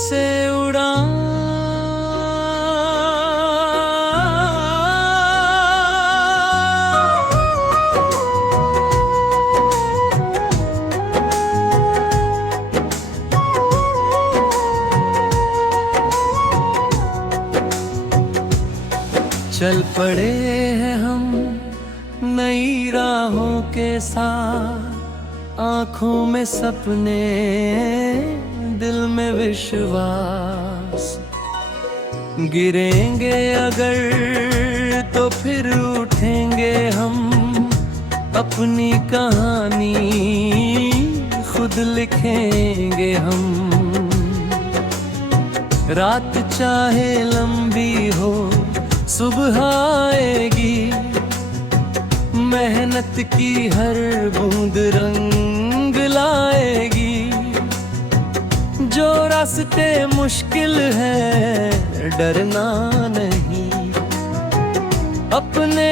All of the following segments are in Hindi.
से उड़ान। चल पड़े हैं हम नई राहों के साथ, आंखों में सपने, दिल में विश्वास। गिरेंगे अगर तो फिर उठेंगे हम, अपनी कहानी खुद लिखेंगे हम। रात चाहे लंबी हो सुबह आएगी, मेहनत की हर बूंद रंग लाएगी। जो रास्ते मुश्किल है डरना नहीं, अपने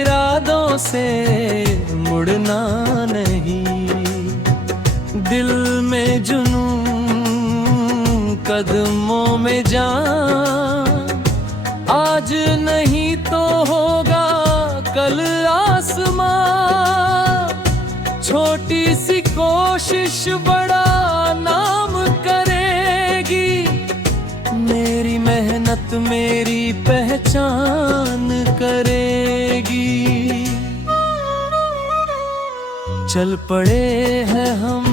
इरादों से मुड़ना नहीं। दिल में जुनून, कदमों में जान, आज नहीं तो होगा कल आसमां। छोटी सी कोशिश बड़ा नाम करेगी, मेरी मेहनत मेरी पहचान करेगी। चल पड़े हैं हम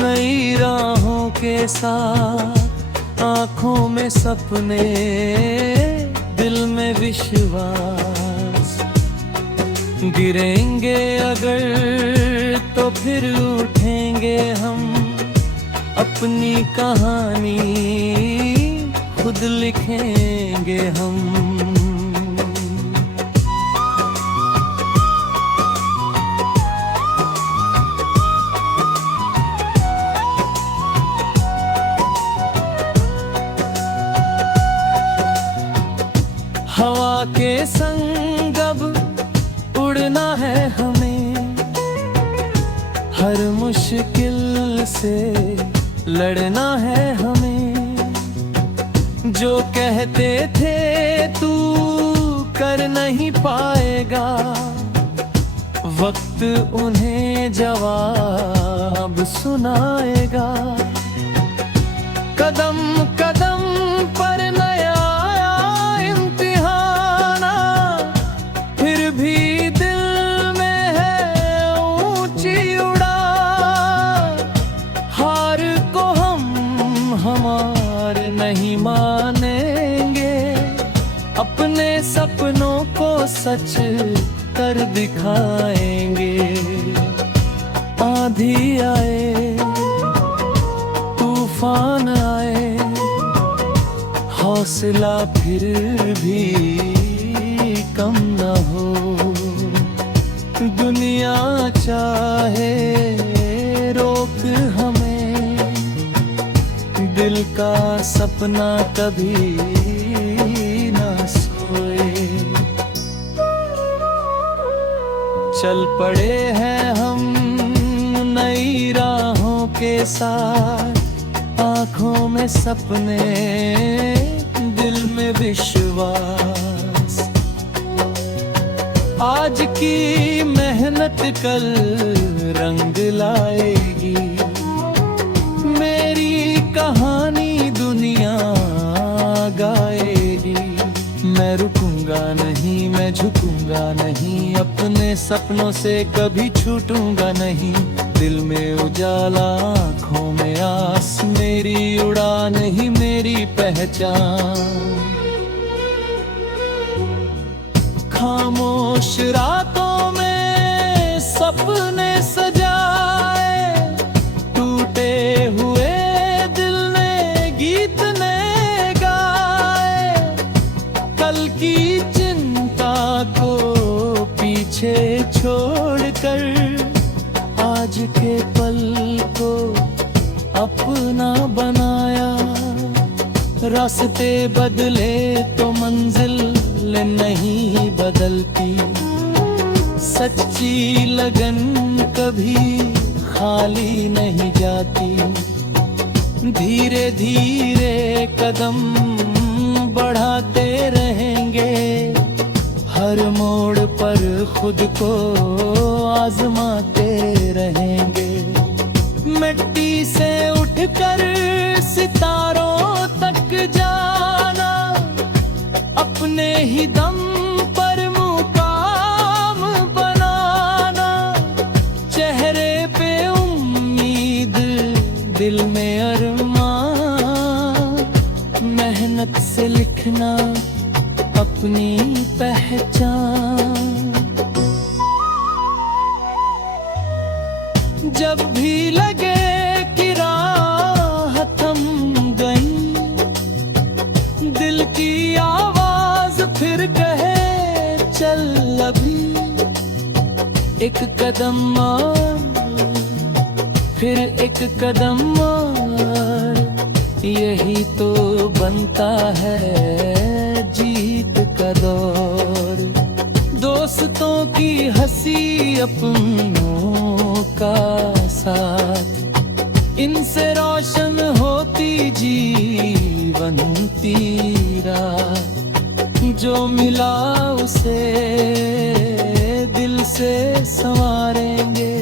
नई राहों के साथ, आंखों में सपने, दिल में विश्वास। गिरेंगे अगर तो फिर उठेंगे हम, अपनी कहानी खुद लिखेंगे हम। हवा के संग अब उड़ना है हमें, हर मुश्किल से लड़ना है हमें। जो कहते थे तू कर नहीं पाएगा, वक्त उन्हें जवाब सुनाएगा। कदम कदम पर नया नहीं मानेंगे, अपने सपनों को सच कर दिखाएंगे। आंधी आए तूफान आए, हौसला फिर भी कम न हो। दुनिया चाहे रोक हमें, दिल का सपना कभी ना सोए। चल पड़े हैं हम नई राहों के साथ, आंखों में सपने, दिल में विश्वास। आज की मेहनत कल रंग लाएगी, मेरी कहानी दुनिया गाएगी। मैं रुकूंगा नहीं, मैं झुकूंगा नहीं, अपने सपनों से कभी छूटूंगा नहीं। दिल में उजाला, आँखों में आस, मेरी उड़ान ही मेरी पहचान। खामोश रातों में सपने सजाए, टूटे हुए दिल ने गीत ने गाए। कल की चिंता को पीछे छोड़कर, आज के पल को अपना बनाया। रास्ते बदले तो मंजिल नहीं बदलती, सच्ची लगन कभी खाली नहीं जाती। धीरे धीरे कदम बढ़ाते रहेंगे, हर मोड़ पर खुद को आजमाते रहेंगे। मिट्टी से उठकर सितारों तक जाना, अपने ही दम पर मुकाम बनाना। चेहरे पे उम्मीद, दिल में अरमान, मेहनत से लिखना अपनी पहचान। जब भी लगे कि राह थम गई, दिल की आवाज फिर कहे चल अभी। एक कदम और, फिर एक कदम और, यही तो बनता है जीत का दौर। दोस्तों की हंसी, अपनों का साथ, इनसे रोशन होती जीवन की रात। जो मिला उसे दिल से संवारेंगे,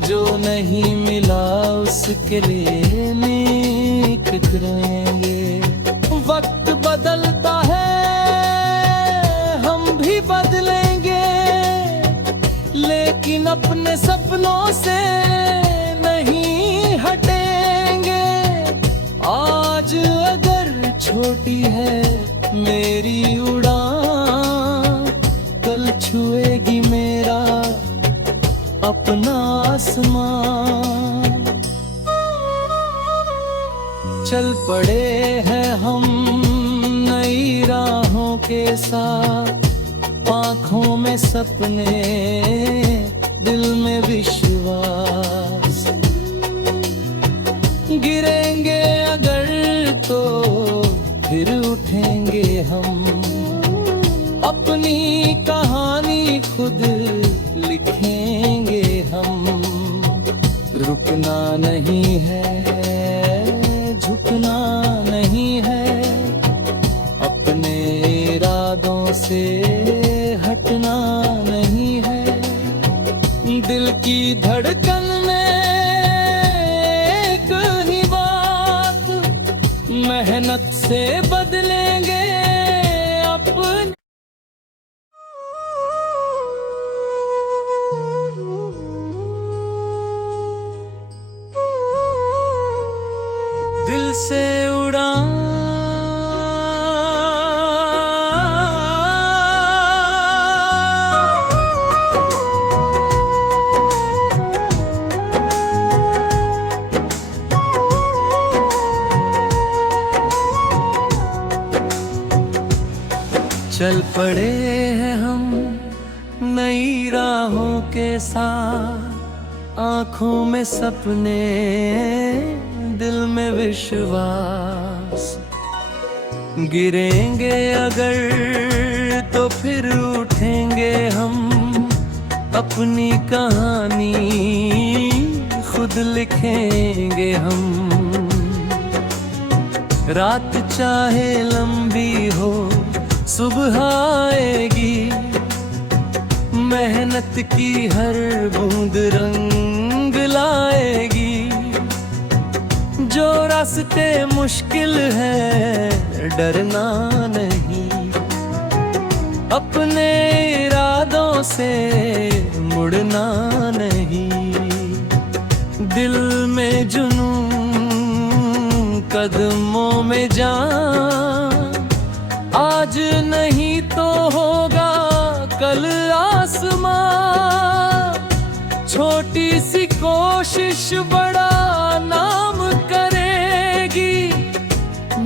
जो नहीं मिला उसके लिए नेक करेंगे। वक्त बदलता है, हम भी बदलेंगे, लेकिन अपने सपनों से नहीं हटेंगे। आज अगर छोटी है मेरी उड़ान, कल छुएगी मेरा अपना आसमान। चल पड़े हैं हम नई राहों के साथ, आँखों में सपने, दिल में विश्वास। गिरेंगे अगर तो फिर उठेंगे हम, अपनी कहानी खुद लिखेंगे हम। रुकना नहीं है, झुकना नहीं है, अपने इरादों से हटना नहीं है। दिल की धड़कन में एक ही बात, मेहनत से बदलेंगे अपने। दिल से उड़ान, चल पड़े हैं हम नई राहों के साथ, आँखों में सपने, दिल में विश्वास। गिरेंगे अगर तो फिर उठेंगे हम, अपनी कहानी खुद लिखेंगे हम। रात चाहे लंबी हो, सुबह आएगी, मेहनत की हर बूंद रंग लाएगी। जो रास्ते मुश्किल है डरना नहीं, अपने इरादों से मुड़ना नहीं। दिल में जुनून, कदमों में जान, आज नहीं तो होगा कल आसमां। छोटी सी कोशिश बड़ा नाम करेगी,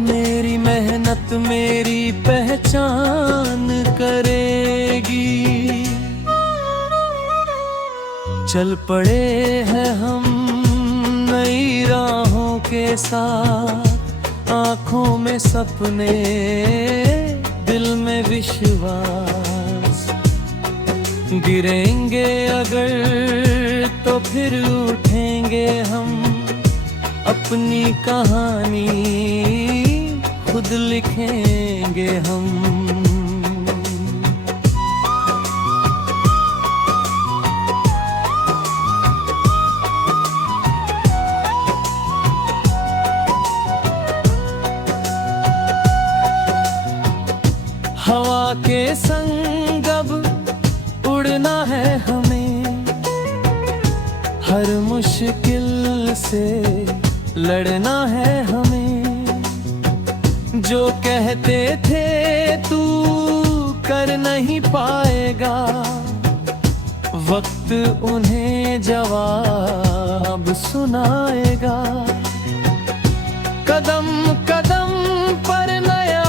मेरी मेहनत मेरी पहचान करेगी। चल पड़े हैं हम नई राहों के साथ, आँखों में सपने, दिल में विश्वास। गिरेंगे अगर तो फिर उठेंगे हम, अपने अपनी कहानी खुद लिखेंगे हम। हवा के संग अब उड़ना है हमें, हर मुश्किल से लड़ना है हमें। जो कहते थे तू कर नहीं पाएगा, वक्त उन्हें जवाब सुनाएगा। कदम कदम पर नया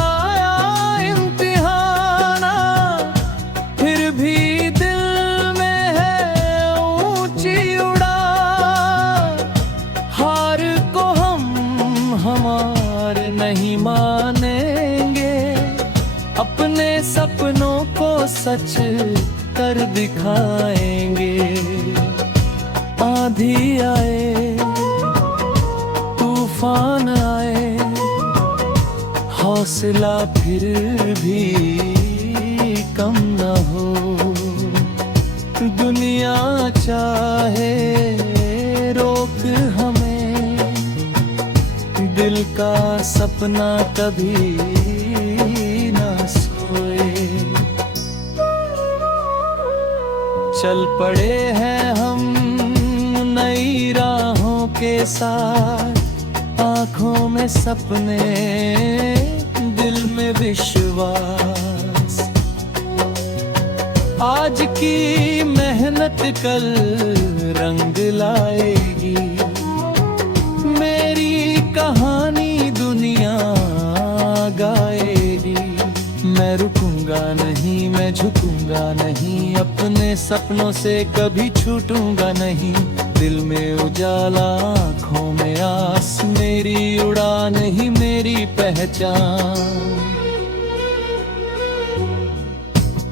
इम्तिहान, फिर भी दिल में है ऊंची उड़ान। हार को हम हार नहीं मानेंगे, अपने सपनों को सच कर दिखाएंगे। आंधी आए तूफान आए, हौसला फिर भी कम न हो। दुनिया चाहे रोक हमें, दिल का सपना कभी ना सोए। चल पड़े हैं हम नई राहों के साथ, आँखों में सपने दिल में विश्वास। आज की मेहनत कल रंग लाएगी, मेरी कहानी दुनिया गाएगी। मैं रुकूंगा नहीं, मैं झुकूंगा नहीं, अपने सपनों से कभी छूटूंगा नहीं। दिल में उजाला आँखों में आस, मेरी उड़ान ही मेरी पहचान।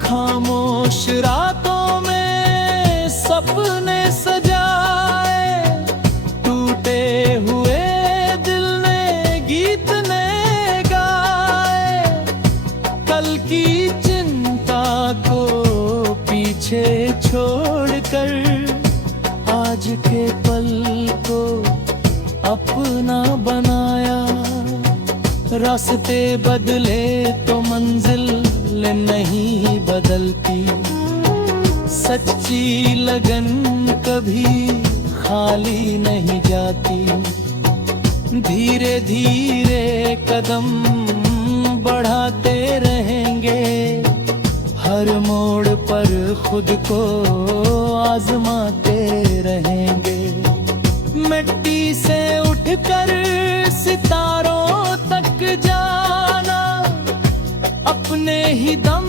खामोश रातों में सपने सजाए, टूटे हुए दिल ने गीत ने गाए। कल की चिंता को पीछे छोड़कर, आज के पल को अपना बनाया। रास्ते बदले तो मंजिल नहीं बदलती, सच्ची लगन कभी खाली नहीं जाती। धीरे धीरे कदम बढ़ाते रहेंगे, हर मोड़ पर खुद को आजमाते रहेंगे। मिट्टी से उठकर सितारों तक जाना, अपने ही दम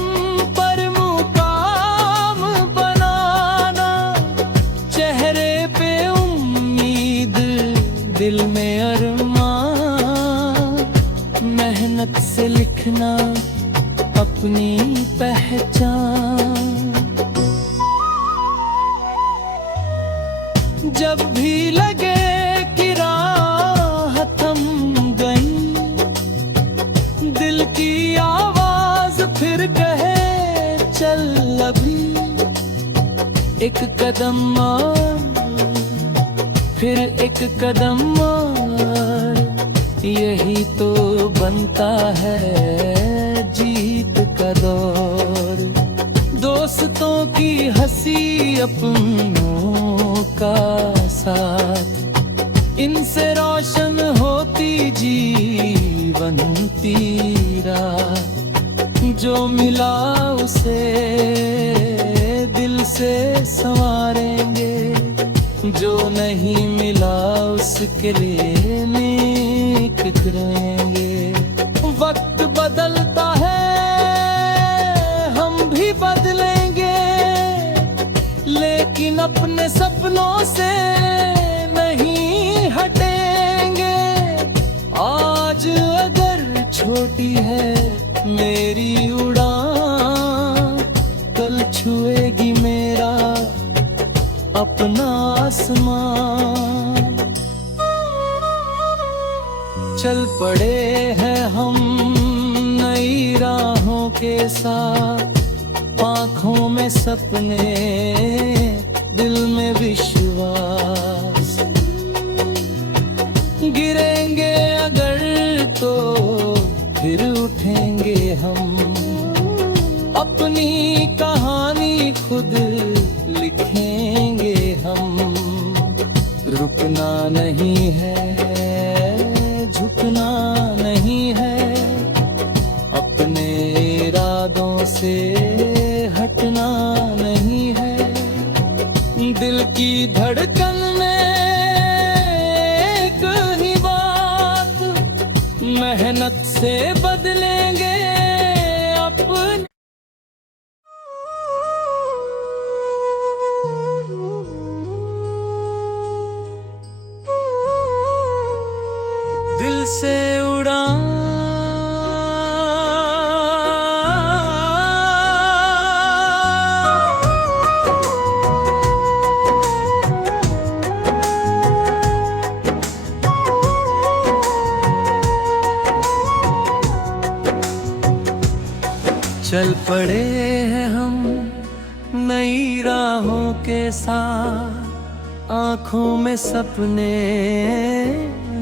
पर मुकाम बनाना। चेहरे पे उम्मीद, दिल में अरमान, मेहनत से लिखना अपनी पहचान। जब भी लगे कि राह थम गई, दिल की आवाज फिर कहे चल अभी। एक कदम और, फिर एक कदम और, यही तो बनता है जीत का दौर। दोस्तों की हंसी, अपनों का साथ, इनसे रोशन होती जीवन की रात। जो मिला उसे दिल से संवारेंगे, जो नहीं मिला उसके लिए नेक करेंगे। वक्त बदलता है, हम भी बदलेंगे, लेकिन अपने सपनों से नहीं हटेंगे। आज अगर छोटी है मेरी उड़ान, कल छुएगी मेरा अपना आसमान। पड़े हैं हम नई राहों के साथ, आँखों में सपने, दिल में विश्वास। गिरेंगे अगर तो फिर उठेंगे हम, अपनी कहानी खुद लिखेंगे हम। रुकना नहीं है, झुकना नहीं है, अपने इरादों से हटना नहीं है। दिल की धड़कन में एक ही बात, मेहनत से बदलेंगे अपने। दिल से उड़ान चल पड़े हैं हम नई राहों के साथ, आँखों में सपने,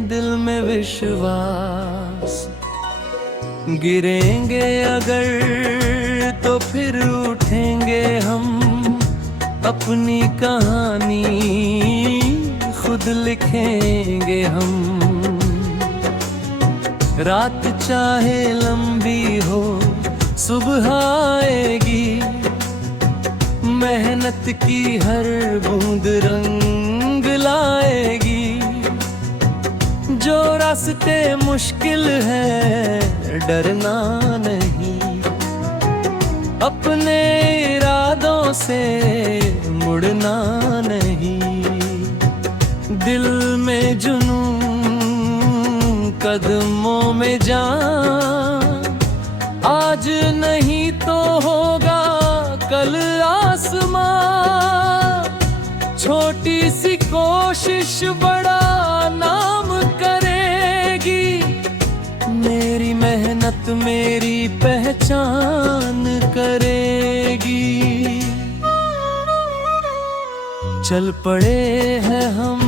दिल में विश्वास। गिरेंगे अगर तो फिर उठेंगे हम, अपनी कहानी खुद लिखेंगे हम। रात चाहे लंबी हो सुबह आएगी, मेहनत की हर बूंद रंग लाएगी। जो रास्ते मुश्किल है डरना नहीं, अपने इरादों से मुड़ना नहीं। दिल में जुनून, कदमों में जान, आज नहीं तो होगा कल आसमां। छोटी सी कोशिश बड़ा नाम करेगी, मेरी मेहनत मेरी पहचान करेगी। चल पड़े हैं हम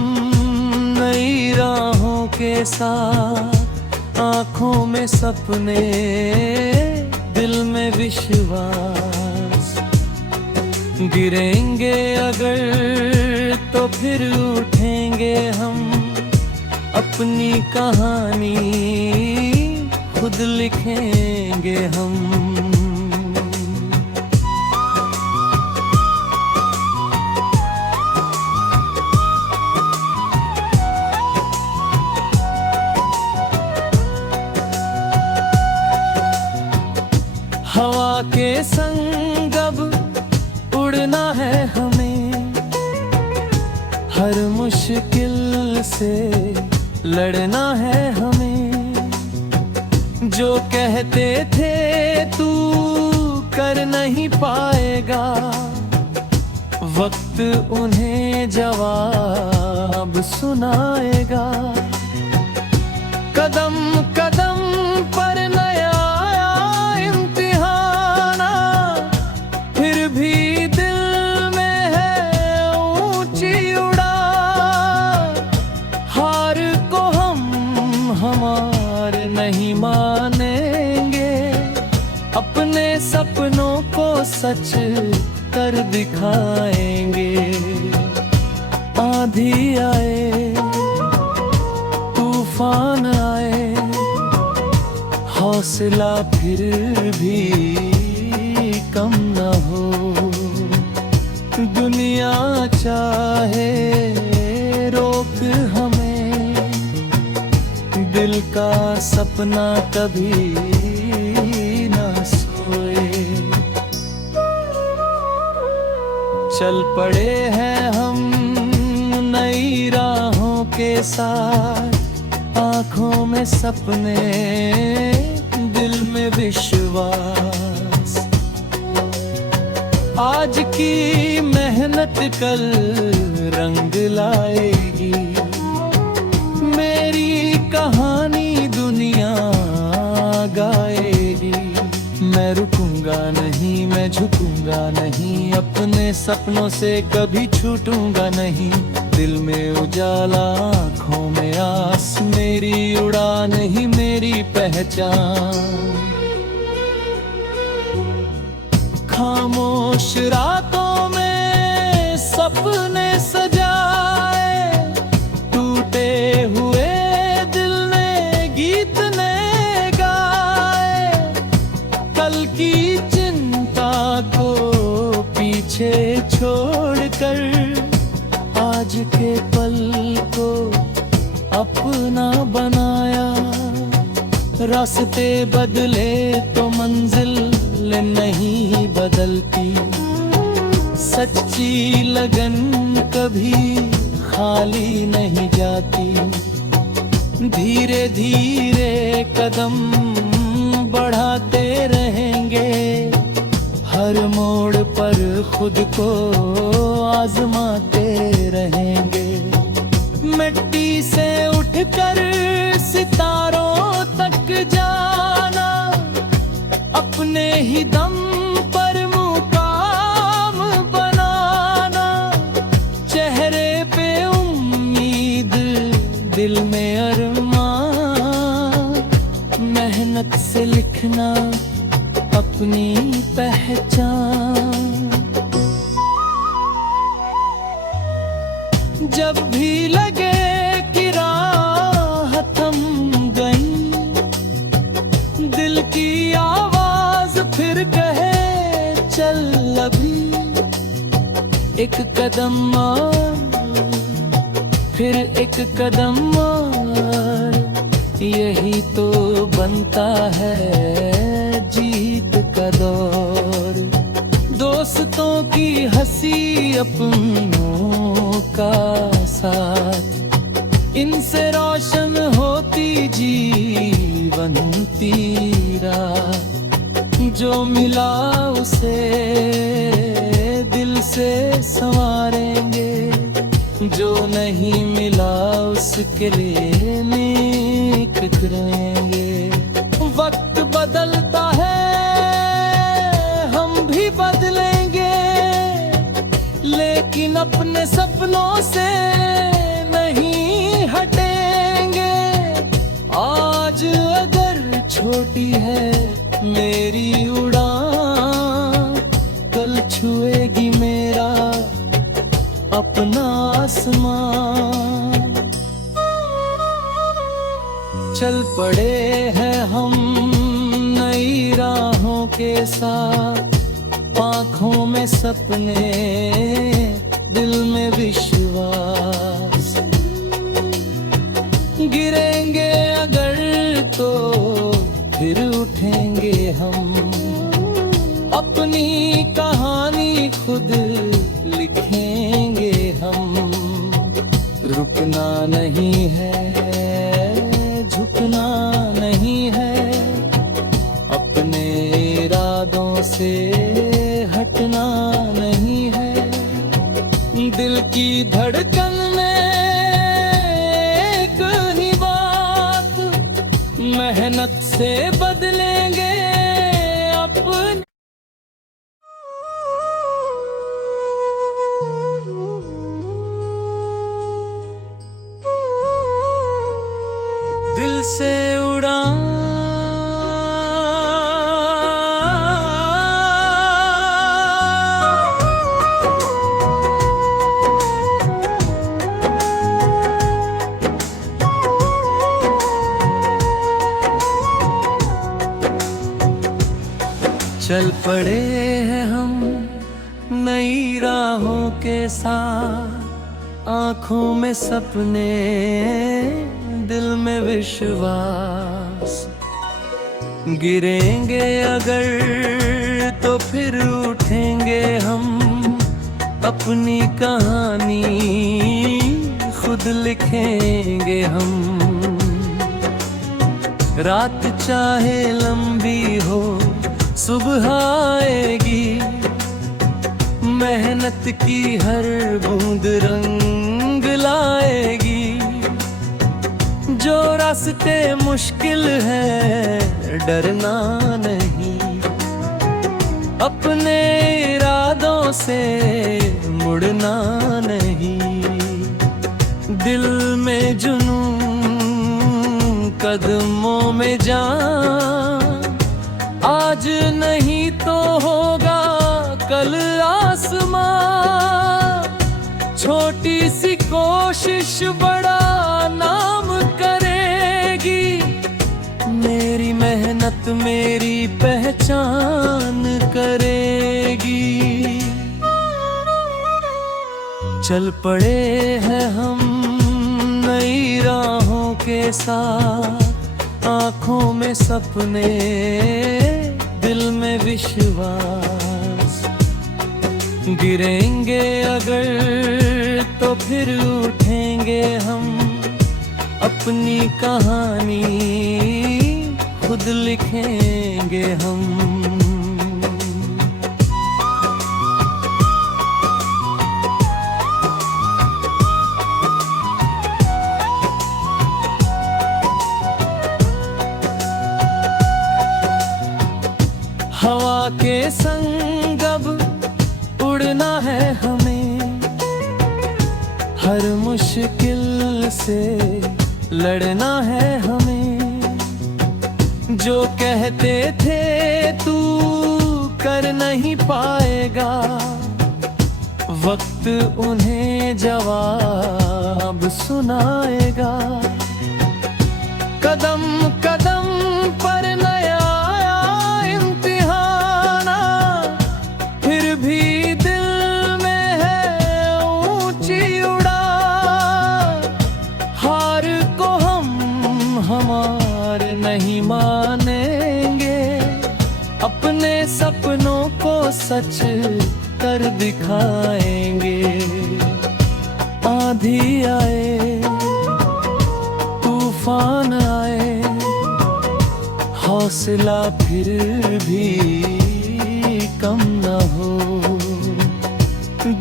नई राहों के साथ, आँखों में सपने, दिल में विश्वास। गिरेंगे अगर तो फिर उठेंगे हम, अपनी कहानी खुद लिखेंगे हम। हवा के संग अब उड़ना है हमें, हर मुश्किल से लड़ना है हमें। जो कहते थे तू कर नहीं पाएगा, वक्त उन्हें जवाब सुनाएगा। कदम कदम पर नया इम्तिहाना, फिर भी दिल में है ऊंची उड़ान। हार को हम हमार नहीं मानेंगे, अपने सपनों को सच कर दिखाएंगे। आंधी आए तूफान आए, हौसला फिर भी कम न हो। दुनिया चाहे रोक हमें, दिल का सपना कभी ना सोए। चल पड़े हैं हम नई राहों के साथ, आँखों में सपने, दिल में विश्वास। आज की मेहनत कल रंग लाएगी, मेरी कहानी दुनिया जगाएगी। मैं रुकूंगा नहीं, मैं झुकूंगा नहीं, अपने सपनों से कभी छूटूंगा नहीं। दिल में उजाला, आँखों में आस, मेरी उड़ान ही मेरी पहचान। खामोश रातों में सपने सजाए, टूटे हुए दिल ने गीत ने गाए। कल की चिंता को पीछे छोड़कर आज के पल को अपना बनाया। रास्ते बदले तो मंजिल नहीं बदलती, सच्ची लगन कभी खाली नहीं जाती। धीरे धीरे कदम बढ़ाते रहेंगे, हर मोड़ पर खुद को आजमाते रहेंगे। मिट्टी से उठकर सितारों तक जाना, अपने ही दम पर मुकाम बनाना। चेहरे पे उम्मीद, दिल में अरमान, मेहनत से लिखना अपनी पहचान। जब भी लगे कि राह थम गई, दिल की आवाज फिर कहे चल अभी। एक कदम और, फिर एक कदम और, यही तो बनता है जीत का दौर। दोस्तों की हंसी, अपनों का साथ, इनसे रोशन होती जीवन की रात। जो मिला उसे दिल से संवारेंगे, जो नहीं मिला उसके लिए नेक करेंगे। वक्त बदलता है, हम भी बदलेंगे, लेकिन अपने सपनों से नहीं हटेंगे। आज अगर छोटी है मेरी उड़ान, कल छुएगी मेरा अपना आसमान। चल पड़े हैं हम नई राहों के साथ, आँखों में सपने, दिल में विश्वास। गिरेंगे अगर तो फिर उठेंगे हम, अपनी कहानी खुद लिखेंगे हम। रुकना नहीं है, झुकना नहीं है, अपने इरादों से हटना नहीं है। दिल की धड़कन में एक ही बात, मेहनत से बदलेंगे अपने। दिल से उड़ान, चल पड़े हैं हम नई राहों के साथ, आँखों में सपने, दिल में विश्वास। गिरेंगे अगर तो फिर उठेंगे हम, अपनी कहानी खुद लिखेंगे हम। रात चाहे लंबी हो, सुबह आएगी, मेहनत की हर बूंद रंग लाएगी। जो रास्ते मुश्किल है डरना नहीं, अपने इरादों से मुड़ना नहीं। दिल में जुनून, कदमों में जान, आज नहीं तो होगा कल आसमां। छोटी सी कोशिश बड़ा नाम करेगी, मेरी मेहनत मेरी पहचान करेगी। चल पड़े हैं हम नई राहों के साथ, आँखों में सपने, दिल में विश्वास। गिरेंगे अगर तो फिर उठेंगे हम, अपनी कहानी खुद लिखेंगे हम। हवा के संग अब उड़ना है हमें, हर मुश्किल से लड़ना है हमें। जो कहते थे तू कर नहीं पाएगा, वक्त उन्हें जवाब सुनाएगा। कदम कदम पर नया इम्तिहान, फिर भी दिल में है ऊंची उड़ान। हार को हम हार नहीं मानेंगे, अपने सपनों को सच कर दिखाएंगे। आंधी आए, तूफान आए, हौसला फिर भी कम न हो।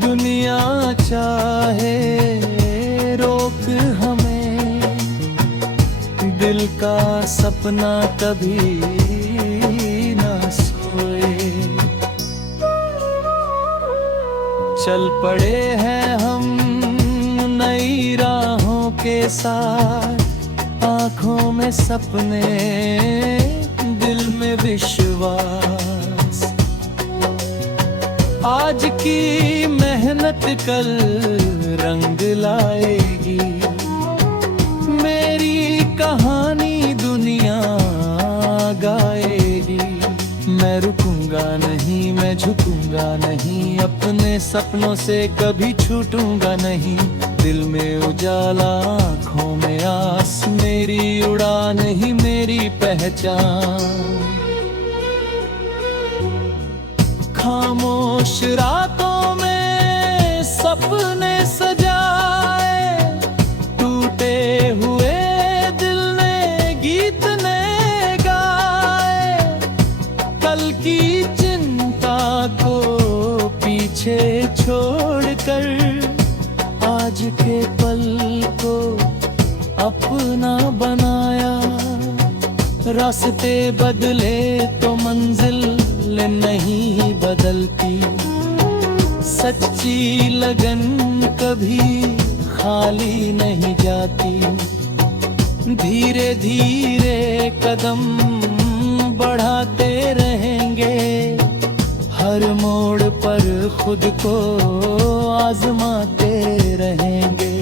दुनिया चाहे रोक हमें, दिल का सपना कभी ना सोए। चल पड़े हैं हम नई राहों के साथ, आँखों में सपने, दिल में विश्वास। आज की मेहनत कल रंग लाएगी, मेरी कहानी दुनिया गाएगी। मैं रुकूंगा नहीं, मैं झुकूंगा नहीं, अपने सपनों से कभी छूटूंगा नहीं। दिल में उजाला, आँखों में आस, मेरी उड़ान ही मेरी पहचान। खामोश रातों में सपने सजाए, टूटे हुए दिल ने गीत ने गाए। कल की चिंता को पीछे छोड़कर, आज के पल को अपना बनाया। रास्ते बदले तो मंजिल नहीं बदलती, सच्ची लगन कभी खाली नहीं जाती। धीरे धीरे कदम बढ़ाते रहेंगे, हर मोड़ पर खुद को आजमाते रहेंगे।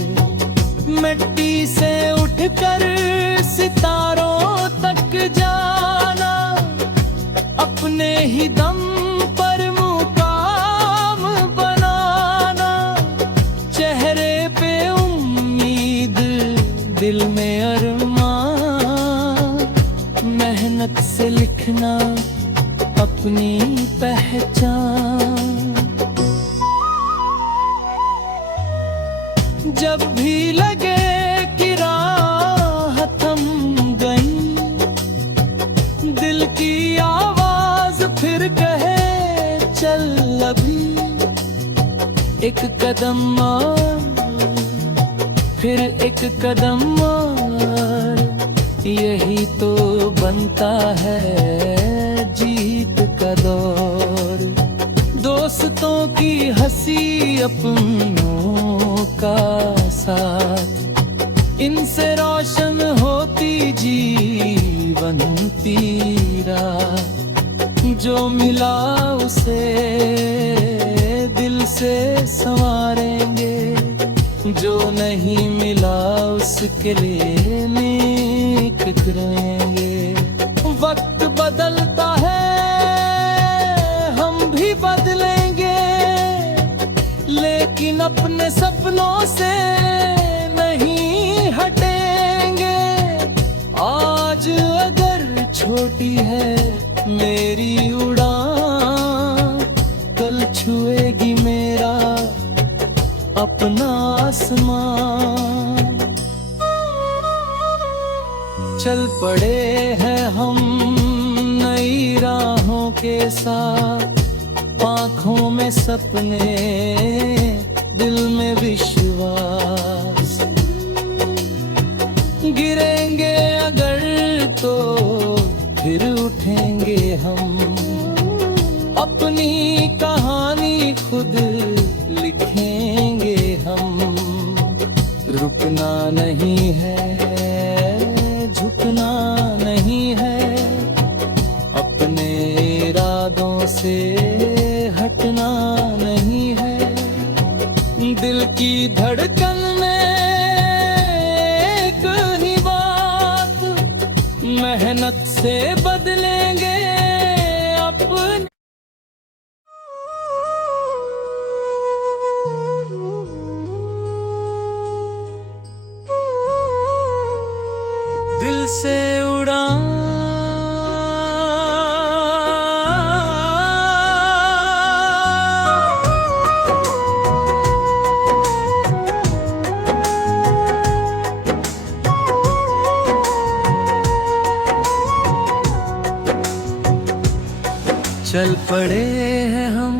मिट्टी से उठकर सितारों तक जाना, अपने ही दम पर मुकाम बनाना। चेहरे पे उम्मीद, दिल में अरमान, मेहनत से लिखना अपनी पहचान। जब भी लगे कि राह थम गई, दिल की आवाज फिर कहे चल अभी। एक कदम और, फिर एक कदम और, यही तो बनता है जीत का दौर। दोस्तों की हंसी, अपनों का साथ, इनसे रोशन होती जीवन की राह। जो मिला उसे दिल से संवारेंगे, जो नहीं मिला उसके लिए नेक करेंगे। वक्त बदलता है, हम भी बदलेंगे, लेकिन अपने सपनों से नहीं हटेंगे। आज अगर छोटी है मेरी उड़ान, कल छुएगी मेरा अपना आसमान। चल पड़े हैं हम नई राहों के साथ, आँखों में सपने, दिल में विश्वास। गिरेंगे अगर तो फिर उठेंगे हम, अपनी कहानी खुद लिखेंगे हम। रुकना नहीं है, झुकना नहीं है, अपने इरादों से हटना नहीं है। दिल की धड़कन में एक ही बात, मेहनत से बदलेंगे अपने। दिल से उड़ान, चल पड़े हैं हम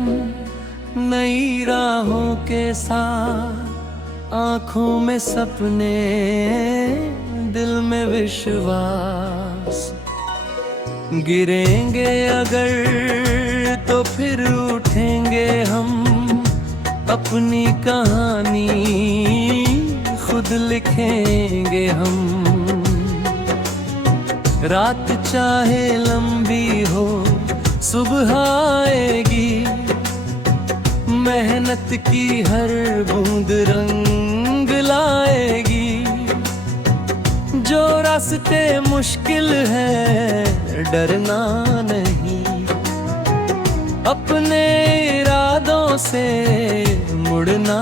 नई राहों के साथ, आँखों में सपने, दिल में विश्वास। गिरेंगे अगर तो फिर उठेंगे हम, अपनी कहानी खुद लिखेंगे हम। रात चाहे लंबी हो, सुबह आएगी, मेहनत की हर बूंद रंग लाएगी। जो रास्ते मुश्किल है डरना नहीं, अपने इरादों से मुड़ना